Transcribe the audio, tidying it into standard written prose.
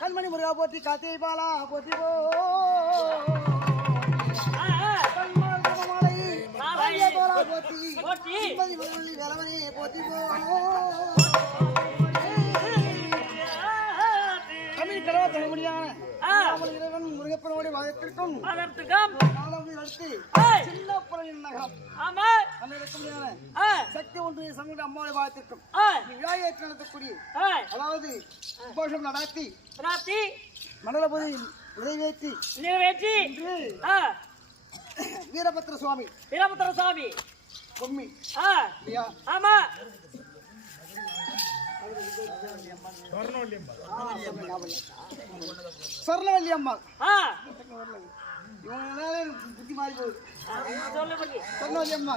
கண்மணி முருகா போட்டி காத்தி பாலா போட்டி போட்டி தமிழ் கடவுள தகவலியான முருகப்பனுடைய வாதத்திற்கும் சின்ன புறவின் நகரம் சக்தி ஒன்று சமூக அம்மாவுடைய வாதத்திற்கும் விழாயேற்று நடத்தக்கூடிய அதாவது உபோஷம் நடாத்தி மண்டலபதி நிறைவேற்றி வீரபத்திர சுவாமி பொம்மி ஆமா சொர்ணவல்லி அம்மா புத்தி மாறி போகுது சொர்ணவல்லி அம்மா